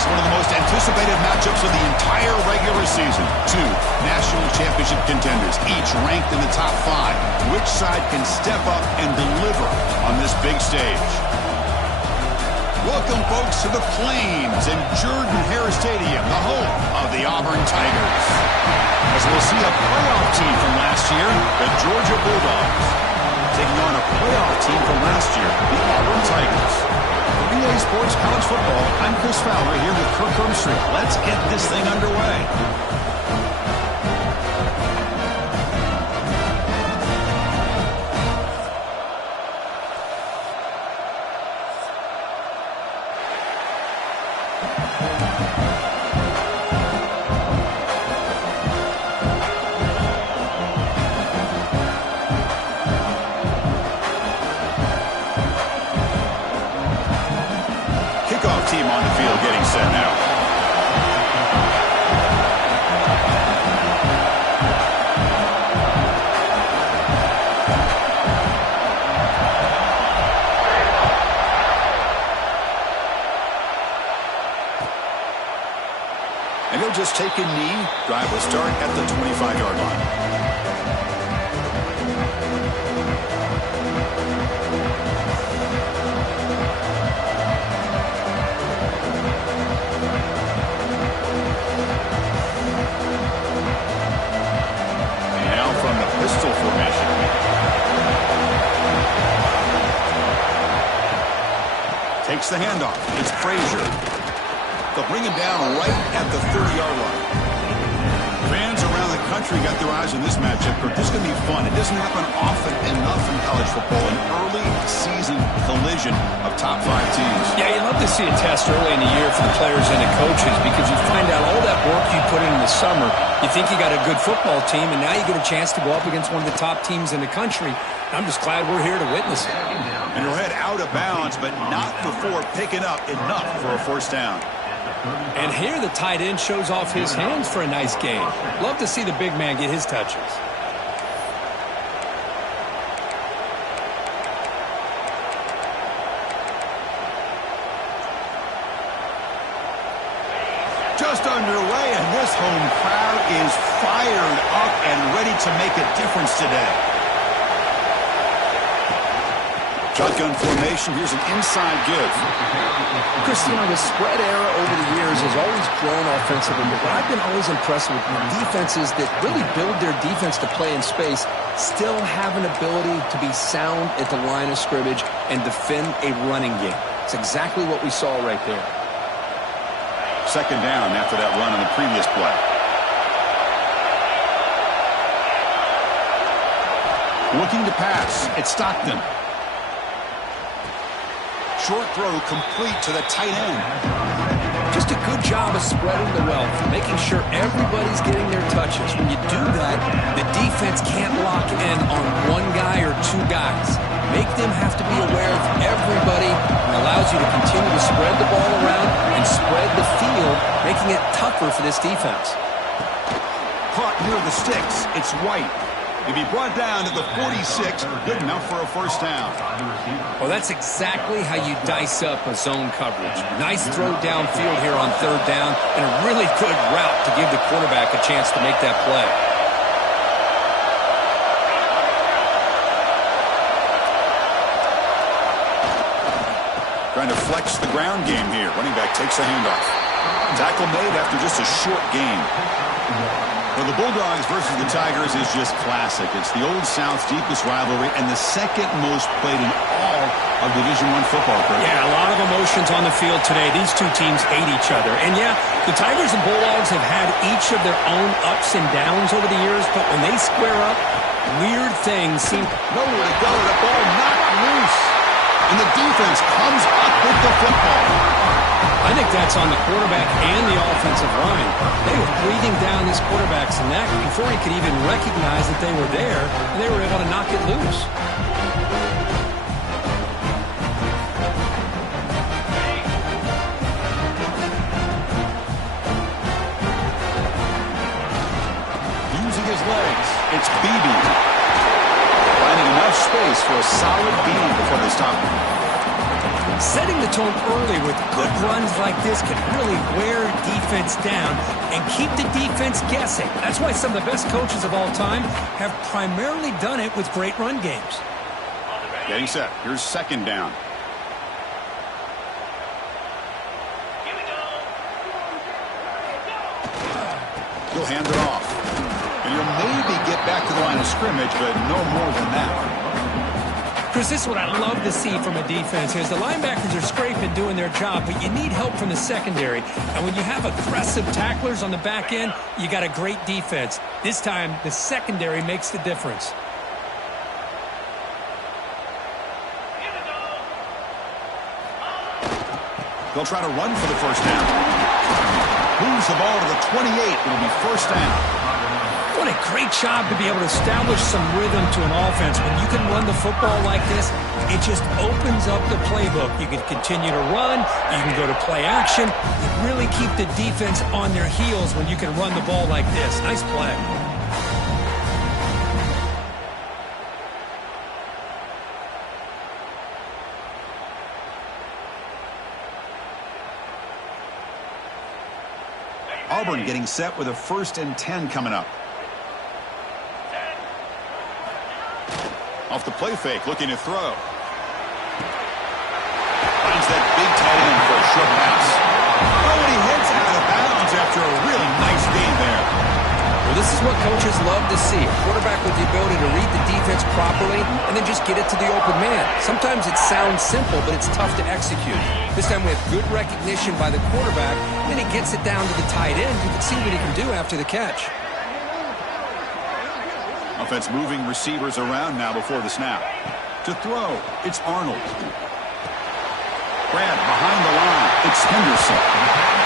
next, one of the most anticipated matchups of the entire regular season. Two national championship contenders, each ranked in the top 5. Which side can step up and deliver on this big stage? Welcome, folks, to the Plains and Jordan-Hare Stadium, the home of the Auburn Tigers. As we'll see a playoff team from last year, the Georgia Bulldogs, taking on a playoff team from last year, the Auburn Tigers. For EA Sports College Football, I'm Chris Fowler here with Kirk Herbstreit. Let's get this thing underway. Team on the field getting set now. And he'll just take a knee. Drive will start at the 25-yard line. Pistol formation. Takes the handoff. It's Frazier. They'll bring him down right at the 30-yard line. Fans around the country got their eyes on this matchup, but this is going to be fun. It doesn't happen often enough in college football, an early season collision of top 5 teams. Yeah, you love to see a test early in the year for the players and the coaches because you find out all that work you put in the summer. You think you got a good football team, and now you get a chance to go up against one of the top teams in the country. I'm just glad we're here to witness it. And he'll head out of bounds, but not before picking up enough for a first down. And here the tight end shows off his hands for a nice game. Love to see the big man get his touches. Just underway, and this home crowd is fired up and ready to make a difference today. Shotgun formation. Here's an inside give. Cristiano, the spread era over the years has always grown offensively, but I've been always impressed with defenses that really build their defense to play in space, still have an ability to be sound at the line of scrimmage and defend a running game. It's exactly what we saw right there. Second down after that run on the previous play. Looking to pass. It's Stockton. Short throw complete to the tight end. Just a good job of spreading the wealth, making sure everybody's getting their touches. When you do that, the defense can't lock in on one guy or two guys. Make them have to be aware of everybody. It allows you to continue to spread the ball around and spread the field, making it tougher for this defense. Caught near the sticks. It's White. He'll be brought down to the 46. Good enough for a first down. Well, that's exactly how you dice up a zone coverage. Nice throw downfield here on third down, and a really good route to give the quarterback a chance to make that play. Trying to flex the ground game here. Running back takes a handoff. Tackle made after just a short gain. Well, the Bulldogs versus the Tigers is just classic. It's the Old South's deepest rivalry and the second most played in all of Division I football. Yeah, a lot of emotions on the field today. These two teams hate each other. And, yeah, the Tigers and Bulldogs have had each of their own ups and downs over the years, but when they square up, weird things seem nowhere to go. The ball knocked loose. And the defense comes up with the football. I think that's on the quarterback and the offensive line. They were breathing down this quarterback's neck before he could even recognize that they were there, and they were able to knock it loose. Using his legs, it's Beebe. Finding enough space for a solid beam before they stop him. Setting the tone early with good runs like this can really wear defense down and keep the defense guessing. That's why some of the best coaches of all time have primarily done it with great run games. Getting set. Here's second down. He'll hand it off. And he'll maybe get back to the line of scrimmage, but no more than that. Chris, this is what I love to see from a defense is the linebackers are scraping, doing their job, but you need help from the secondary. And when you have aggressive tacklers on the back end, you got a great defense. This time, the secondary makes the difference. They'll try to run for the first down. Moves the ball to the 28. It'll be first down. What a great job to be able to establish some rhythm to an offense. When you can run the football like this, it just opens up the playbook. You can continue to run. You can go to play action. You really keep the defense on their heels when you can run the ball like this. Nice play. Auburn getting set with a 1st and 10 coming up. Off the play fake, looking to throw. Finds that big tight end for a short pass. Oh, and he heads out of bounds after a really nice game there. Well, this is what coaches love to see. A quarterback with the ability to read the defense properly and then just get it to the open man. Sometimes it sounds simple, but it's tough to execute. This time we have good recognition by the quarterback, then he gets it down to the tight end. You can see what he can do after the catch. Offense moving receivers around now before the snap. To throw, it's Arnold. Brad behind the line. It's Henderson.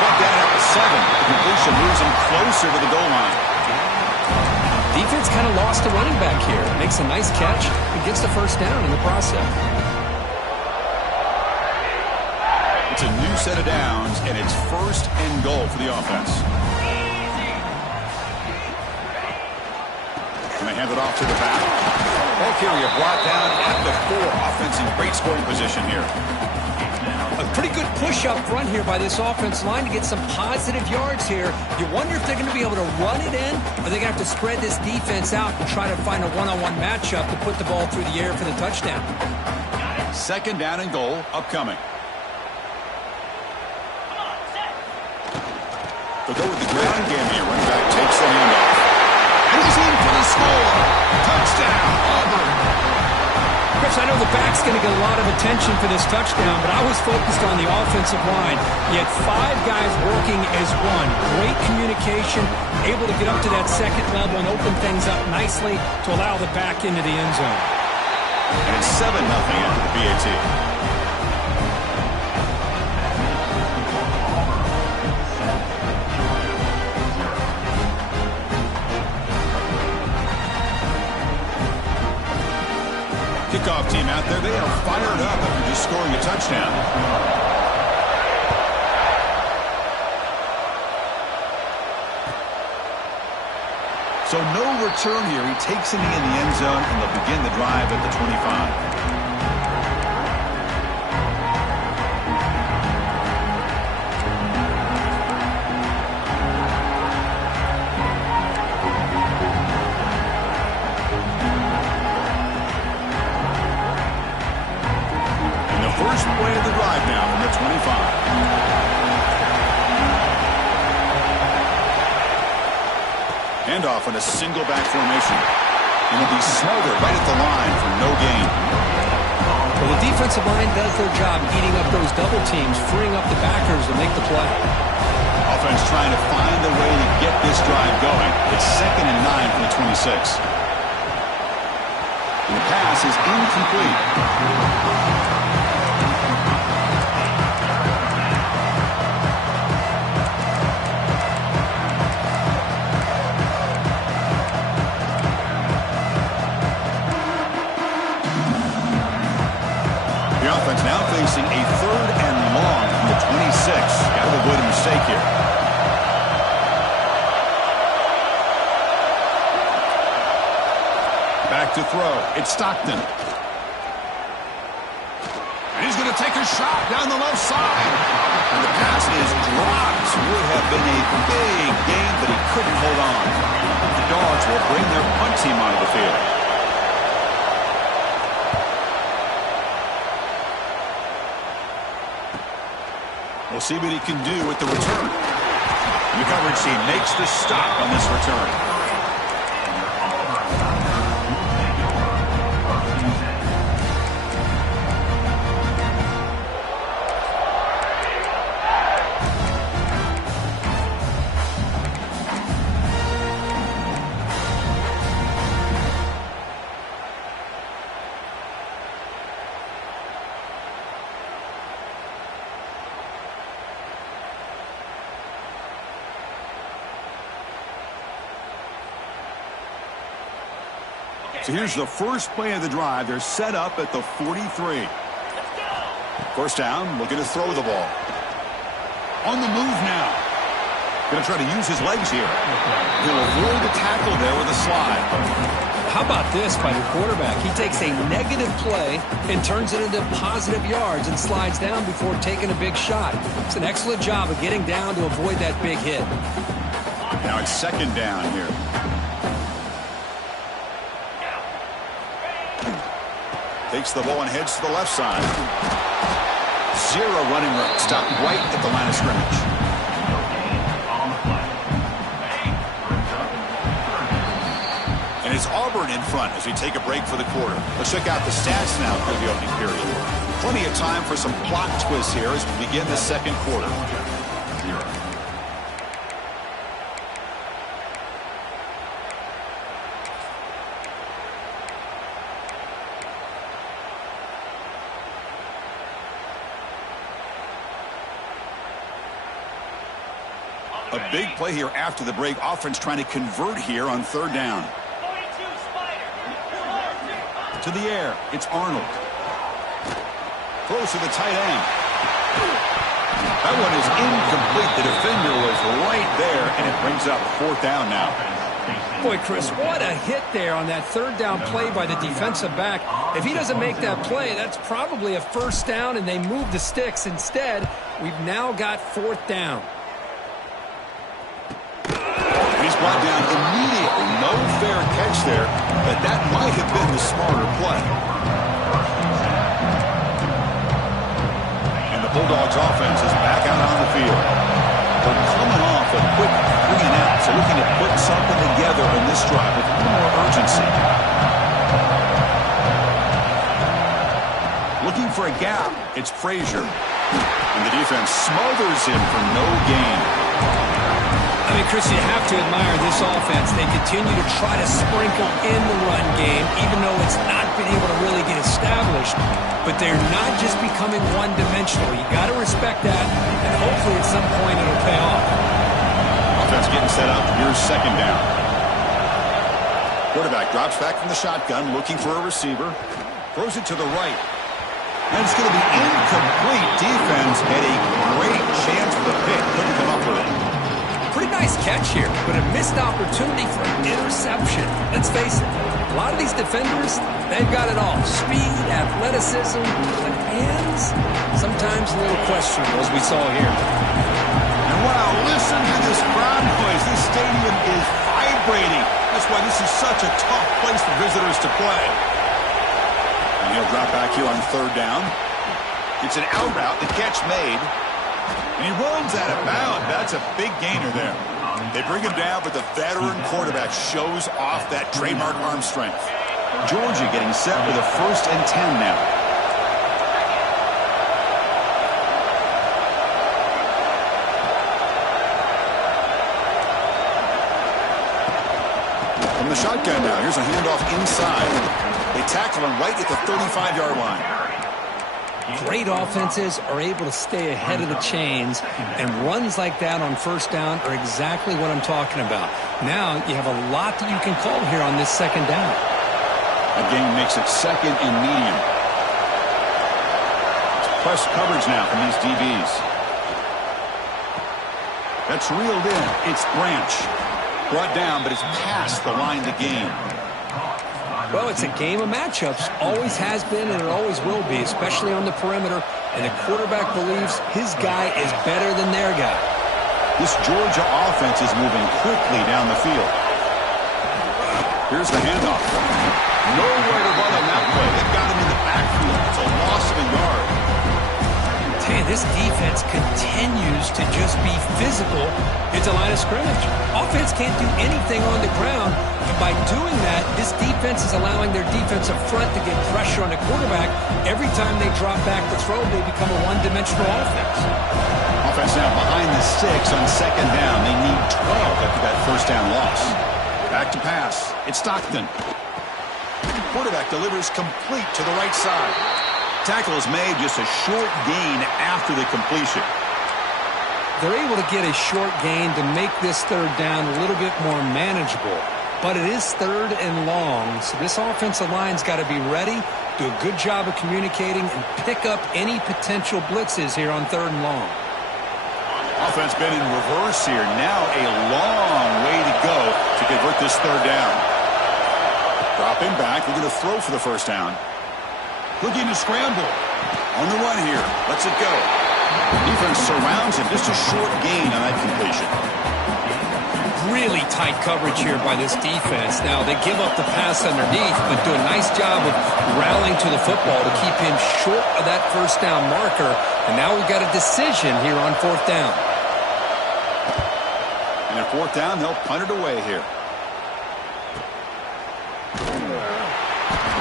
Brought down at the 7. The completion moves him closer to the goal line. Defense kind of lost a running back here. Makes a nice catch and gets the first down in the process. It's a new set of downs, and it's 1st and goal for the offense. And they hand it off to the back. Ball carrier brought down at the 4. Offense in great scoring position here. A pretty good push up front here by this offense line to get some positive yards here. You wonder if they're going to be able to run it in, or they're going to have to spread this defense out and try to find a one-on-one matchup to put the ball through the air for the touchdown. 2nd down and goal upcoming. They'll go with the ground game here. Running back takes the handoff. And he's in for the score. Touchdown, Auburn. Chris, I know the back's going to get a lot of attention for this touchdown, but I was focused on the offensive line. You had 5 guys working as one. Great communication, able to get up to that 2nd level and open things up nicely to allow the back into the end zone. And it's 7-0 after the BAT. Kickoff team out there, they are fired up after just scoring a touchdown. So no return here. He takes it in the end zone, and they'll begin the drive at the 25. First play of the drive now from the 25. Handoff in a single back formation. And it'll be smothered right at the line for no gain. Well, the defensive line does their job eating up those double teams, freeing up the backers to make the play. Offense trying to find a way to get this drive going. It's 2nd and 9 from the 26. And the pass is incomplete. Now facing a 3rd and long from the 26. Got to avoid a mistake here. Back to throw. It's Stockton. And he's going to to take a shot down the left side. And the pass is dropped. Would have been a big gain, but he couldn't hold on. The Dogs will bring their punt team onto the field. We'll see what he can do with the return. The coverage team makes the stop on this return. So here's the first play of the drive. They're set up at the 43. First down, looking to throw the ball. On the move now. Going to try to use his legs here. He'll avoid the tackle there with a slide. How about this by the quarterback? He takes a negative play and turns it into positive yards and slides down before taking a big shot. It's an excellent job of getting down to avoid that big hit. Now it's second down here. Takes the ball and heads to the left side. Zero running room. Stopped right at the line of scrimmage. And it's Auburn in front as we take a break for the quarter. Let's check out the stats now for the opening period. Plenty of time for some plot twists here as we begin the second quarter. A big play here after the break. Offense trying to convert here on third down. To the air. It's Arnold. Close to the tight end. That one is incomplete. The defender was right there, and it brings up fourth down now. Boy, Chris, what a hit there on that third down play by the defensive back. If he doesn't make that play, that's probably a first down, and they move the sticks. Instead, we've now got fourth down. He's brought down immediately. No fair catch there, but that might have been the smarter play. And the Bulldogs offense is back out on the field. They're coming off a quick 3-and-out, so looking to put something together in this drive with a little more urgency. Looking for a gap, it's Frazier. And the defense smothers him for no gain. I mean, Chris, you have to admire this offense. They continue to try to sprinkle in the run game, even though it's not been able to really get established. But they're not just becoming one-dimensional. You got to respect that, and hopefully at some point it'll pay off. Offense getting set up. Here's second down. Quarterback drops back from the shotgun, looking for a receiver. Throws it to the right. And it's going to be incomplete. Defense had a great chance for the pick. Couldn't come up with it. Pretty nice catch here, but a missed opportunity for an interception. Let's face it, a lot of these defenders, they've got it all. Speed, athleticism, but hands, sometimes a little questionable, as we saw here. And wow, listen to this crowd noise. This stadium is vibrating. That's why this is such a tough place for visitors to play. And he'll drop back here on third down. It's an out route, the catch made. And he runs out of bounds. That's a big gainer there. They bring him down, but the veteran quarterback shows off that trademark arm strength. Georgia getting set with a 1st and 10 now. From the shotgun now, here's a handoff inside. They tackle him right at the 35-yard line. Great offenses are able to stay ahead of the chains, and runs like that on first down are exactly what I'm talking about. Now you have a lot that you can call here on this second down. Again, makes it second and medium. It's press coverage now from these DBs. That's reeled in. It's Branch. Brought down, but it's past the line to gain. Well, it's a game of matchups. Always has been and it always will be, especially on the perimeter. And the quarterback believes his guy is better than their guy. This Georgia offense is moving quickly down the field. Here's the handoff. Nowhere to run on that play. They've got him in the backfield. It's a loss of a yard. This defense continues to just be physical at the line of scrimmage. Offense can't do anything on the ground, and by doing that, this defense is allowing their defensive front to get pressure on the quarterback. Every time they drop back to throw, they become a one-dimensional offense. Offense now behind the 6 on second down. They need 12 after that first down loss. Back to pass. It's Stockton. Quarterback delivers complete to the right side. Tackle is made, just a short gain after the completion. They're able to get a short gain to make this third down a little bit more manageable. But it is third and long, so this offensive line's got to be ready, do a good job of communicating, and pick up any potential blitzes here on third and long. Offense been in reverse here. Now a long way to go to convert this third down. Dropping back, they're going to throw for the first down. Looking to scramble. On the run here. Lets it go. Defense surrounds him. Just a short gain on that completion. Really tight coverage here by this defense. Now, they give up the pass underneath, but do a nice job of rallying to the football to keep him short of that first down marker. And now we've got a decision here on fourth down. And at fourth down, they'll punt it away here.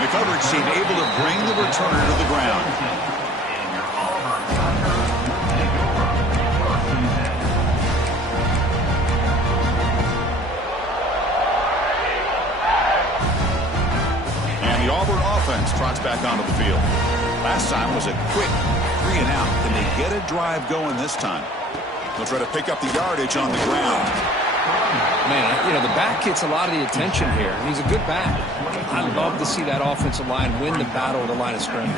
The coverage team able to bring the returner to the ground. And the Auburn offense trots back onto the field. Last time was a quick 3 and out. Can they get a drive going this time? They'll try to pick up the yardage on the ground. Man, you know, the back gets a lot of the attention here, and he's a good back. I love to see that offensive line win the battle at the line of scrimmage.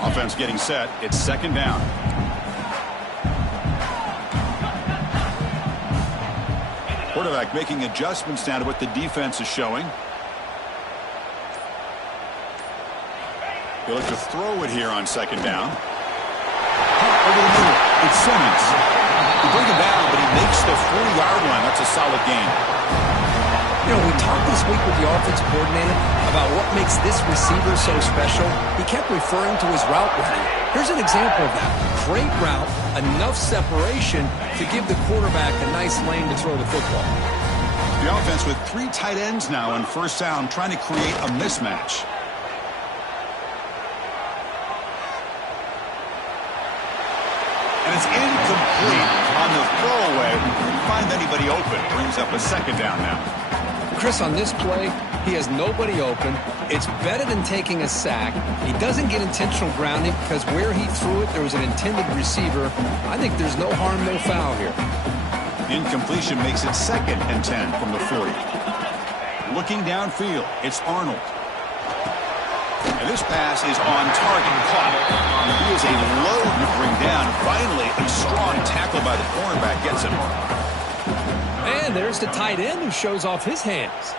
Offense getting set. It's second down. Quarterback making adjustments now to what the defense is showing. He'll look to throw it here on second down. Over the middle. It's Simmons. He brings him down, but he makes the 40-yard line. That's a solid gain. You know, we talked this week with the offensive coordinator about what makes this receiver so special. He kept referring to his route running. Here's an example of that. Great route, enough separation to give the quarterback a nice lane to throw the football. The offense with 3 tight ends now on first down, trying to create a mismatch. And it's incomplete on the throwaway. Couldn't find anybody open. Brings up a second down now. Chris, on this play, he has nobody open. It's better than taking a sack. He doesn't get intentional grounding because where he threw it, there was an intended receiver. I think there's no harm, no foul here. Incompletion makes it 2nd and 10 from the 40. Looking downfield, it's Arnold. And this pass is on target. Caught. He is a load to bring down. Finally, a strong tackle by the cornerback gets him. And there's the tight end who shows off his hands.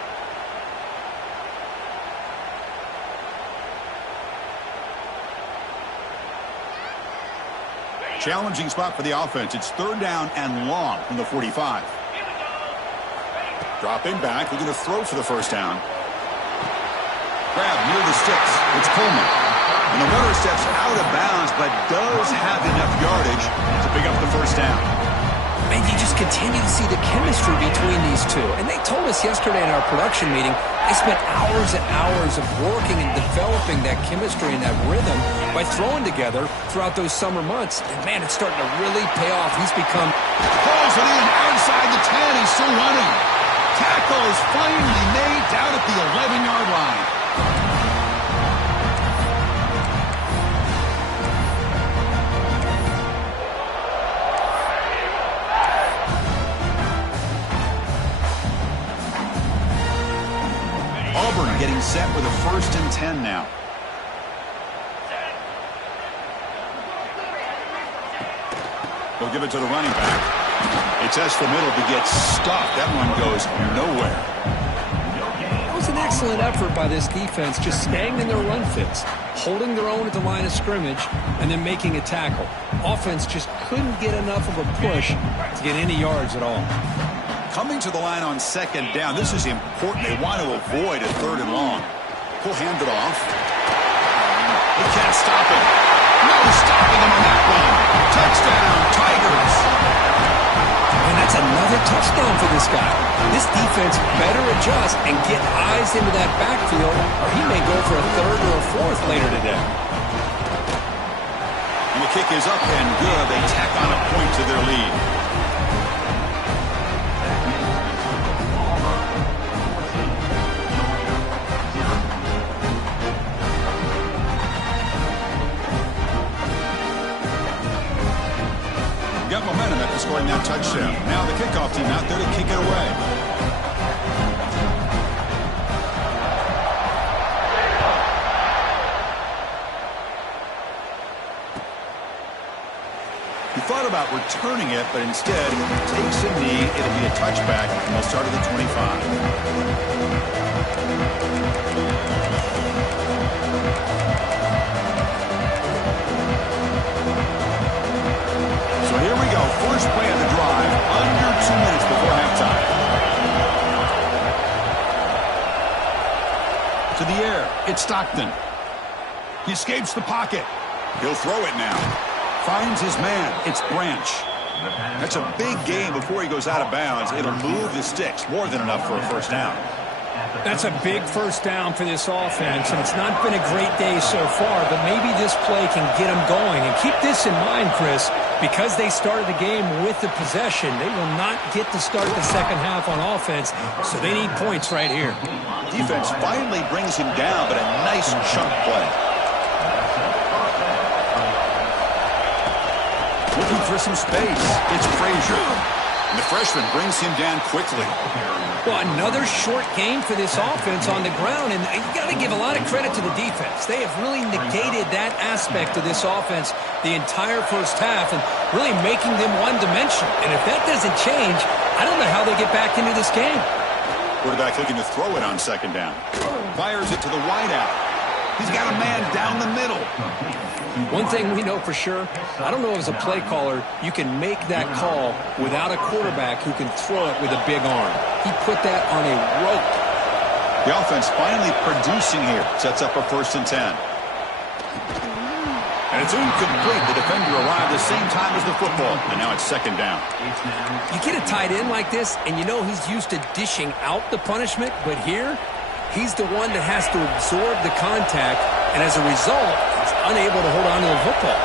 Challenging spot for the offense. It's third down and long from the 45. Dropping back. We're going to throw for the first down. Grab near the sticks. It's Coleman. And the runner steps out of bounds, but does have enough yardage to pick up the first down. And you just continue to see the chemistry between these two. And they told us yesterday in our production meeting, they spent hours and hours of working and developing that chemistry and that rhythm by throwing together throughout those summer months. And, man, it's starting to really pay off. He's become... Pulls it in outside the 10. He's still running. Tackle is finally made down at the 11-yard line. Auburn getting set with a 1st and 10 now. We'll give it to the running back. He tests the middle but gets stuffed. That one goes nowhere. That was an excellent effort by this defense, just staying in their run fits, holding their own at the line of scrimmage, and then making a tackle. Offense just couldn't get enough of a push to get any yards at all. Coming to the line on second down, this is important. They want to avoid a third and long. He'll hand it off. He can't stop him. No stopping him on that one. Touchdown, Tigers. And that's another touchdown for this guy. This defense better adjust and get eyes into that backfield, or he may go for a third or a fourth later today. And the kick is up and good. They tack on a point to their lead. Got momentum after scoring that touchdown. Now the kickoff team out there to kick it away. He thought about returning it, but instead takes a knee. It'll be a touchback, and they'll start at the 25. So here we go. First play of the drive, under 2 minutes before halftime. To the air, it's Stockton. He escapes the pocket. He'll throw it now. Finds his man. It's Branch. That's a big gain before he goes out of bounds. It'll move the sticks. More than enough for a first down. That's a big first down for this offense, and it's not been a great day so far, but maybe this play can get them going. And keep this in mind, Chris, because they started the game with the possession, they will not get to start the second half on offense, so they need points right here. Defense finally brings him down, but a nice chunk play. Looking for some space. It's Frazier. And the freshman brings him down quickly. Well, another short game for this offense on the ground, and you got to give a lot of credit to the defense. They have really negated that aspect of this offense the entire first half and really making them one-dimensional. And if that doesn't change, I don't know how they get back into this game. Quarterback looking to throw it on second down. Fires it to the wideout. He's got a man down the middle. One thing we know for sure, I don't know as a play caller, you can make that call without a quarterback who can throw it with a big arm. He put that on a rope. The offense finally producing here. Sets up a 1st and 10. And it's incomplete. The defender arrived the same time as the football. And now it's second down. You get a tight end like this, and you know he's used to dishing out the punishment, but here, he's the one that has to absorb the contact, and as a result, he's unable to hold on to the football.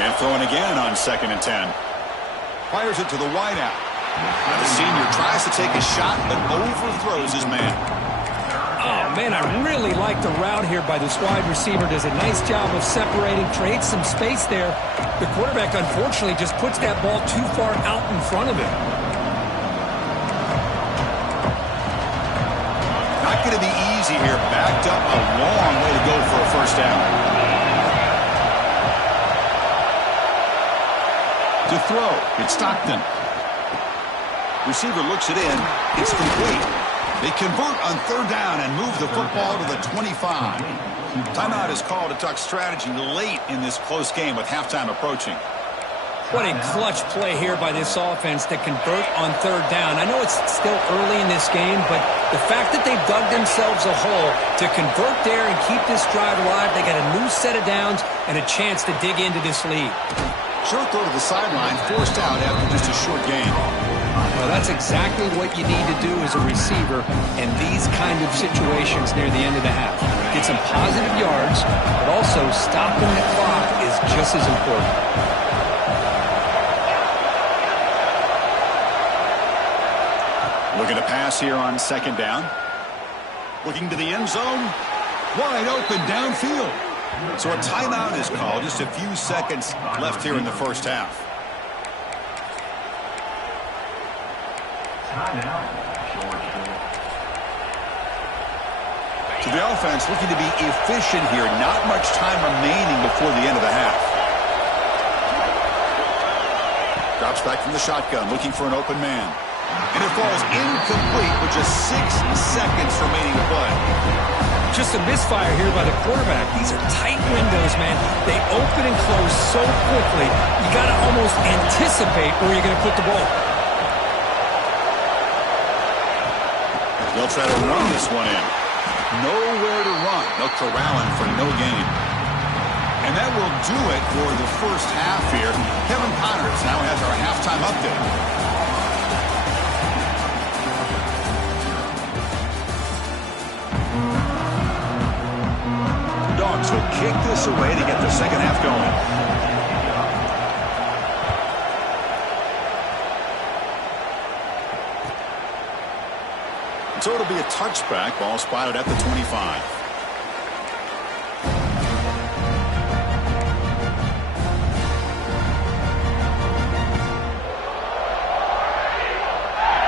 And throwing again on 2nd and 10. Fires it to the wideout. Now the senior tries to take a shot, but overthrows his man. Oh, man, I really like the route here by this wide receiver. Does a nice job of separating, creates some space there. The quarterback, unfortunately, just puts that ball too far out in front of him. Not going to be easy here. Backed up a long way to go for a first down. To throw, it's Stockton. Receiver looks it in. It's complete. They convert on 3rd down and move the football to the 25. Timeout is called to talk strategy late in this close game with halftime approaching. What a clutch play here by this offense to convert on 3rd down. I know it's still early in this game, but the fact that they've dug themselves a hole to convert there and keep this drive alive, they got a new set of downs and a chance to dig into this lead. Short throw to the sideline, forced out after just a short gain. Well, that's exactly what you need to do as a receiver in these kind of situations near the end of the half. Get some positive yards, but also stopping the clock is just as important. Looking to pass here on 2nd down. Looking to the end zone. Wide open downfield. So a timeout is called. Just a few seconds left here in the first half. So the offense looking to be efficient here. Not much time remaining before the end of the half. Drops back from the shotgun, looking for an open man. And it falls incomplete with just 6 seconds remaining to play. Just a misfire here by the quarterback. These are tight windows, man. They open and close so quickly, you got to almost anticipate where you're going to put the ball. They'll try to run this one in. Nowhere to run. They'll corral him for no gain. And that will do it for the first half here. Kevin Connors now has our halftime update. Dogs will kick this away to get the second half going. So it'll be a touchback. Ball spotted at the 25.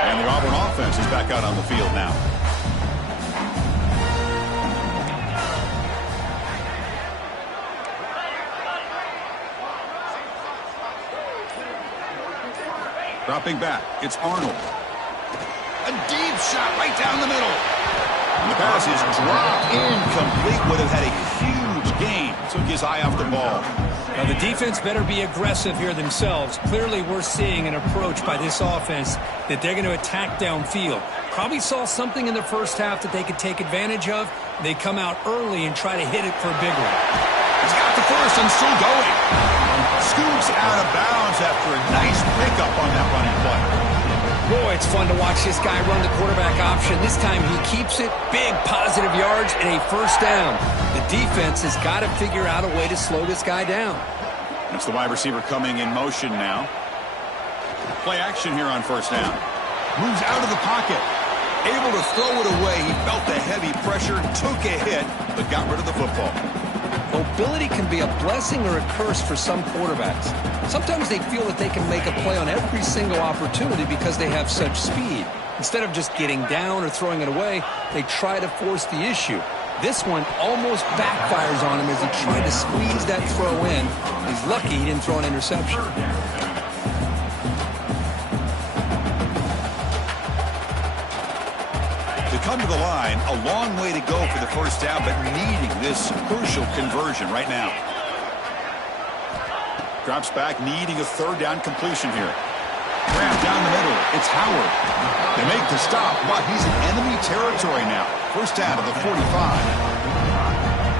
And the Auburn offense is back out on the field now. Dropping back, it's Arnold. A deep shot right down the middle. And the pass is dropped incomplete. Would have had a huge gain. Took his eye off the ball. Now the defense better be aggressive here themselves. Clearly we're seeing an approach by this offense that they're going to attack downfield. Probably saw something in the first half that they could take advantage of. They come out early and try to hit it for a big one. He's got the first and still going. Scoops out of bounds after a nice pickup on that running play. Boy, it's fun to watch this guy run the quarterback option. This time he keeps it, big positive yards, and a first down. The defense has got to figure out a way to slow this guy down. It's the wide receiver coming in motion now. Play action here on first down. Moves out of the pocket. Able to throw it away. He felt the heavy pressure, took a hit, but got rid of the football. Mobility can be a blessing or a curse for some quarterbacks. Sometimes they feel that they can make a play on every single opportunity because they have such speed. Instead of just getting down or throwing it away, they try to force the issue. This one almost backfires on him as he tried to squeeze that throw in. He's lucky he didn't throw an interception. Come to the line, a long way to go for the first down, but needing this crucial conversion right now. Drops back, needing a third down completion here. Grab down the middle, it's Howard. They make the stop, but he's in enemy territory now. First down to the 45.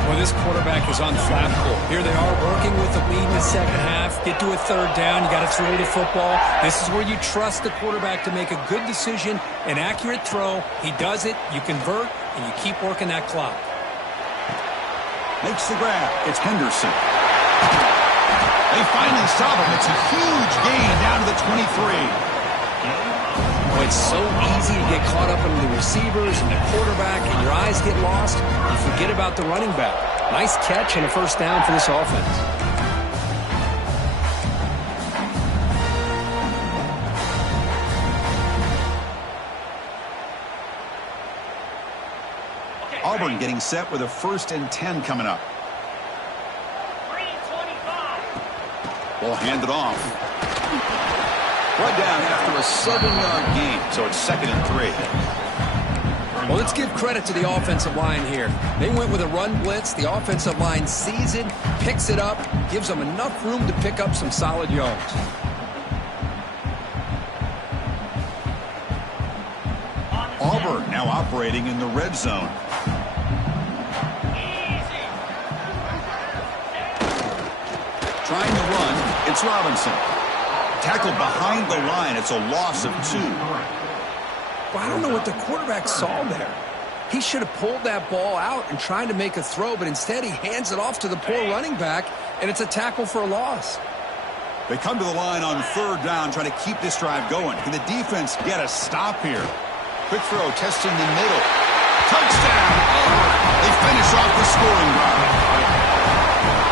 Well, this quarterback is unflappable. Here they are working with the lead in the second half. Get to a third down. You got to throw the football. This is where you trust the quarterback to make a good decision, an accurate throw. He does it. You convert, and you keep working that clock. Makes the grab. It's Henderson. They finally stop him. It's a huge gain down to the 23. Oh, it's so easy to get caught up in the receivers and the quarterback, and your eyes get lost. You forget about the running back. Nice catch and a first down for this offense. Auburn getting set with a 1st and 10 coming up. Ball handed off. Brought down after a 7-yard gain, so it's 2nd and 3. Well, let's give credit to the offensive line here. They went with a run blitz. The offensive line sees it, picks it up, gives them enough room to pick up some solid yards. Auburn now operating in the red zone. Trying to run, it's Robinson. Tackled behind the line. It's a loss of 2. Well, I don't know what the quarterback saw there. He should have pulled that ball out and tried to make a throw, but instead he hands it off to the poor running back, and it's a tackle for a loss. They come to the line on 3rd down, trying to keep this drive going. Can the defense get a stop here? Quick throw, testing the middle. Touchdown! They finish off the scoring drive.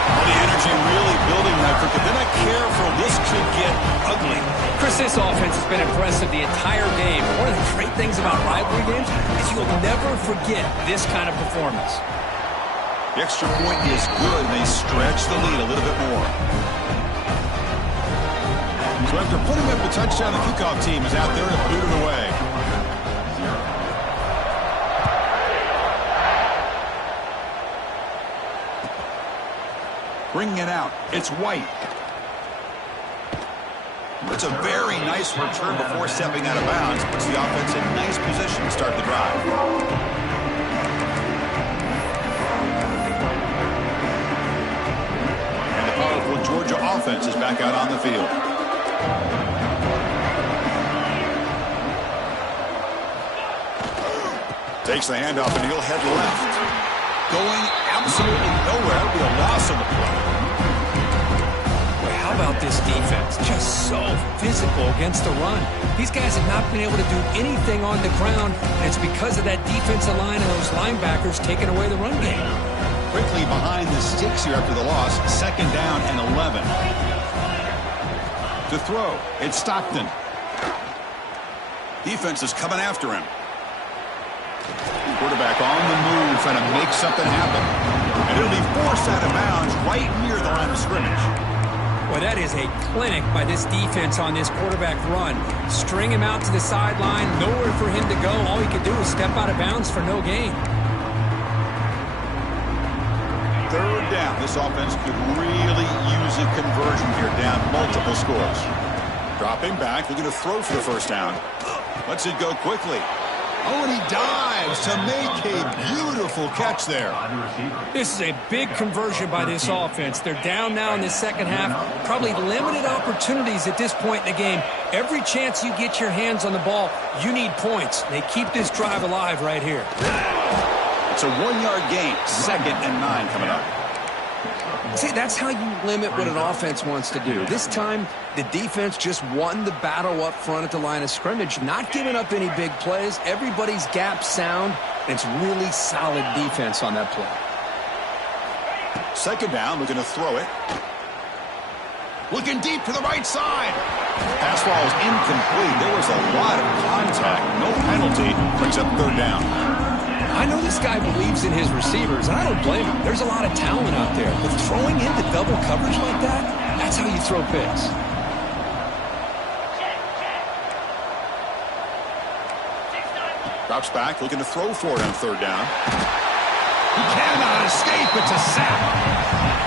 The energy really building that quick. If they're not careful, this could get ugly. Chris, this offense has been impressive the entire game. One of the great things about rivalry games is you'll never forget this kind of performance. The extra point is good, and they stretch the lead a little bit more. So So after putting up the touchdown, the kickoff team is out there to boot it away. Bringing it out, it's White. It's a very nice return before stepping out of bounds. Puts the offense in nice position to start the drive. And the powerful Georgia offense is back out on the field. Takes the handoff and he'll head left. Going absolutely nowhere. That'll be a loss on the play. How about this defense? Just so physical against the run. These guys have not been able to do anything on the ground, and it's because of that defensive line and those linebackers taking away the run game. Quickly behind the sticks here after the loss. 2nd down and 11. To throw, it's Stockton. Defense is coming after him. Quarterback on the move, trying to make something happen. And it'll be forced out of bounds right near the line of scrimmage. Well, that is a clinic by this defense on this quarterback run. String him out to the sideline, nowhere for him to go. All he could do is step out of bounds for no gain. 3rd down. This offense could really use a conversion here, down multiple scores. Dropping back, looking to throw for the 1st down. Lets it go quickly. Oh, and he dives to make a beautiful catch there. This is a big conversion by this offense. They're down now in the 2nd half. Probably limited opportunities at this point in the game. Every chance you get your hands on the ball, you need points. They keep this drive alive right here. It's a 1-yard gain. 2nd and 9 coming up. See, that's how you limit what an offense wants to do. This time, the defense just won the battle up front at the line of scrimmage, not giving up any big plays. Everybody's gap sound, and it's really solid defense on that play. 2nd down, looking to throw it. Looking deep to the right side. Pass ball is incomplete. There was a lot of contact. No penalty. Brings up 3rd down. I know this guy believes in his receivers, and I don't blame him. There's a lot of talent out there. But throwing into double coverage like that, that's how you throw picks. Drops back, looking to throw for it on 3rd down. He cannot escape. It's a sack.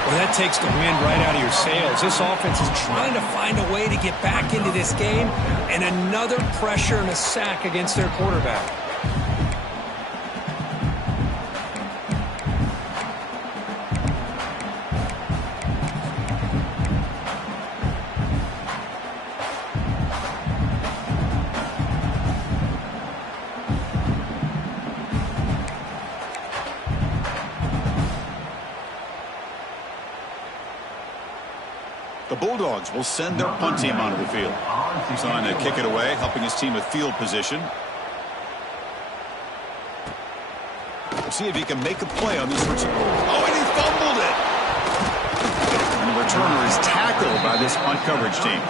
Well, that takes the wind right out of your sails. This offense is trying to find a way to get back into this game, and another pressure and a sack against their quarterback. The Bulldogs will send their punt team onto the field. He's on to kick it away, helping his team with field position. We'll see if he can make a play on this return. Oh, and he fumbled it! And the returner is tackled by this punt coverage team.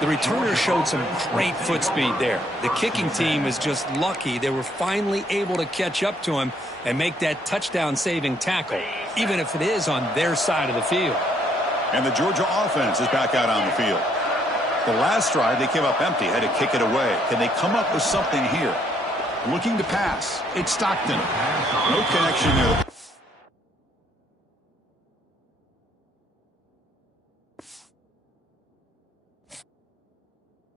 The returner showed some great foot speed there. The kicking team is just lucky they were finally able to catch up to him and make that touchdown-saving tackle, even if it is on their side of the field. And the Georgia offense is back out on the field. The last drive, they came up empty, had to kick it away. Can they come up with something here? Looking to pass. It's Stockton. No connection there.